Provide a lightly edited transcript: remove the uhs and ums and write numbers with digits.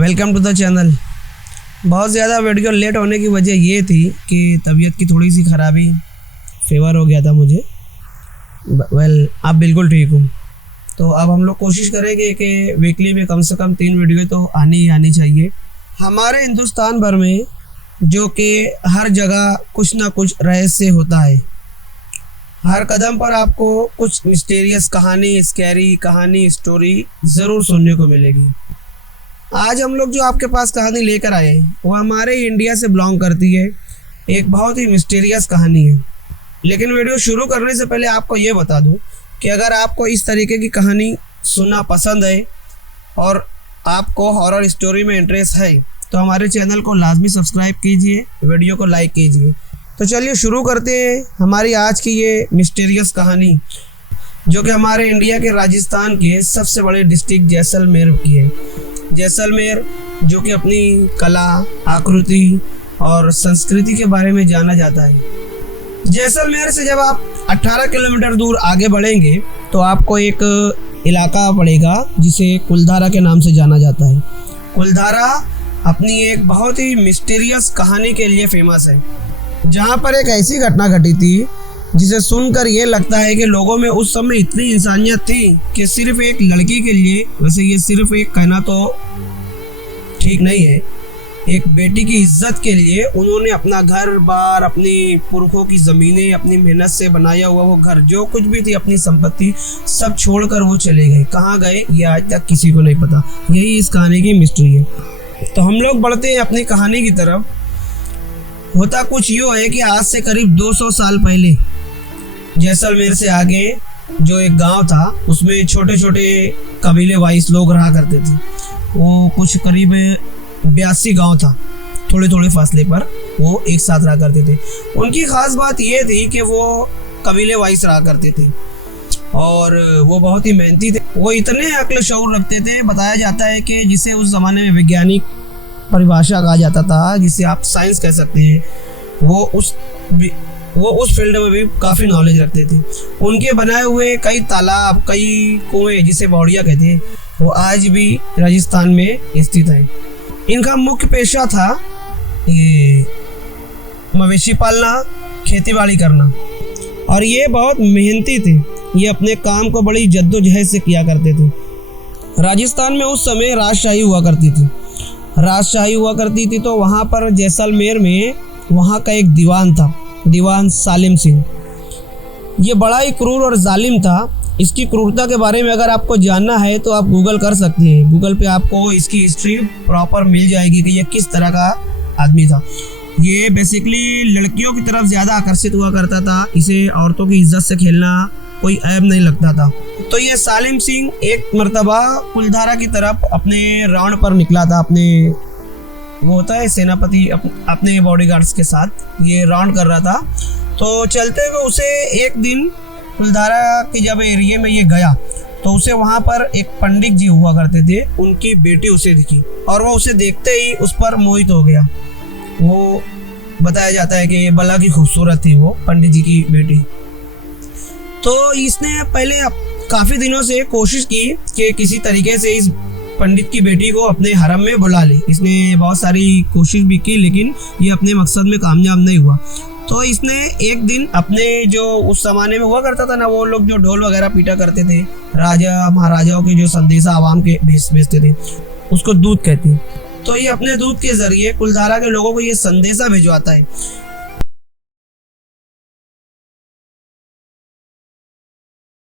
Welcome to the channel. बहुत ज़्यादा video late होने की वजह ये थी कि तबीयत की थोड़ी सी ख़राबी, फीवर हो गया था मुझे। अब बिल्कुल ठीक हूँ। तो अब हम लोग कोशिश करेंगे कि वीकली में कम से कम 3 वीडियो तो आनी ही आनी चाहिए। हमारे हिंदुस्तान भर में जो कि हर जगह कुछ ना कुछ रहस्य होता है। हर कदम पर आपको कुछ मिस्टीरियस कहानी, स्कैरी कहानी, स्टोरी ज़रूर सुनने को मिलेगी। आज हम लोग जो आपके पास कहानी लेकर आए हैं वो हमारे इंडिया से बिलोंग करती है। एक बहुत ही मिस्टीरियस कहानी है। लेकिन वीडियो शुरू करने से पहले आपको ये बता दूं कि अगर आपको इस तरीके की कहानी सुनना पसंद है और आपको हॉरर स्टोरी में इंटरेस्ट है तो हमारे चैनल को लाजमी सब्सक्राइब कीजिए, वीडियो को लाइक कीजिए। तो चलिए शुरू करते हैं हमारी आज की ये मिस्टीरियस कहानी, जो कि हमारे इंडिया के राजस्थान के सबसे बड़े डिस्ट्रिक्ट जैसलमेर की है। जैसलमेर जो कि अपनी कला, आकृति और संस्कृति के बारे में जाना जाता है। जैसलमेर से जब आप 18 किलोमीटर दूर आगे बढ़ेंगे तो आपको एक इलाका पड़ेगा जिसे कुलधारा के नाम से जाना जाता है। कुलधारा अपनी एक बहुत ही मिस्टीरियस कहानी के लिए फेमस है, जहाँ पर एक ऐसी घटना घटी थी जिसे सुनकर ये लगता है कि लोगों में उस समय इतनी इंसानियत थी कि सिर्फ एक लड़की के लिए, वैसे ये सिर्फ एक कहना तो ठीक नहीं है, एक बेटी की इज्जत के लिए उन्होंने अपना घर बार, अपनी पुरखों की ज़मीनें, अपनी मेहनत से बनाया हुआ वो घर, जो कुछ भी थी अपनी संपत्ति, सब छोड़कर वो चले गए। कहाँ गए ये आज तक किसी को नहीं पता। यही इस कहानी की मिस्ट्री है। तो हम लोग बढ़ते हैं अपनी कहानी की तरफ। होता कुछ यूँ है कि आज से करीब 200 साल पहले जैसलमेर से आगे जो एक गांव था उसमें छोटे छोटे कबीले वाइज लोग रहा करते थे। वो कुछ करीब 82 गांव था, थोड़े थोड़े फासले पर वो एक साथ रहा करते थे। उनकी खास बात ये थी कि वो कबीले वाइज रहा करते थे और वो बहुत ही मेहनती थे। वो इतने अक्ल शऊर रखते थे, बताया जाता है कि जिसे उस ज़माने में वैज्ञानिक परिभाषा कहा जाता था, जिसे आप साइंस कह सकते हैं, वो उस फील्ड में भी काफ़ी नॉलेज रखते थे। उनके बनाए हुए कई तालाब, कई कुएं जिसे बौड़िया कहते हैं, वो आज भी राजस्थान में स्थित है। इनका मुख्य पेशा था ये मवेशी पालना, खेतीबाड़ी करना, और ये बहुत मेहनती थे। ये अपने काम को बड़ी जद्दोजहद से किया करते थे। राजस्थान में उस समय राजशाही हुआ करती थी तो वहाँ पर जैसलमेर में वहाँ का एक दीवान था, दीवान सालिम सिंह। ये बड़ा ही क्रूर और जालिम था। इसकी क्रूरता के बारे में अगर आपको जानना है तो आप गूगल कर सकते हैं। गूगल पे आपको इसकी हिस्ट्री प्रॉपर मिल जाएगी कि ये किस तरह का आदमी था। ये बेसिकली लड़कियों की तरफ ज़्यादा आकर्षित हुआ करता था। इसे औरतों की इज्जत से खेलना कोई ऐब नहीं लगता था। तो ये सालिम सिंह एक मर्तबा कुलधारा की तरफ अपने राउंड पर निकला था। वो होता है सेनापति, अपने बॉडीगार्ड्स के साथ ये राउंड कर रहा था। तो चलते हुए उसे एक दिन कुलधारा के जब एरिया में ये गया तो उसे वहाँ पर एक पंडित जी हुआ करते थे, उनकी बेटी उसे दिखी और वो उसे देखते ही उस पर मोहित हो गया। वो बताया जाता है कि बला की खूबसूरत थी वो पंडित जी की बेटी। तो इसने पहले काफ़ी दिनों से कोशिश की कि किसी तरीके से इस पंडित की बेटी को अपने हरम में बुला ले। इसने बहुत सारी कोशिश भी की लेकिन ये अपने मकसद में कामयाब नहीं हुआ। तो इसने एक दिन अपने जो उस ज़माने में हुआ करता था ना, वो लोग जो ढोल वगैरह पीटा करते थे, राजा महाराजाओं के जो संदेशा आवाम के भेजते थे, उसको दूत कहते हैं। तो ये अपने दूत के ज़रिए कुलधारा के लोगों को ये संदेशा भिजवाता है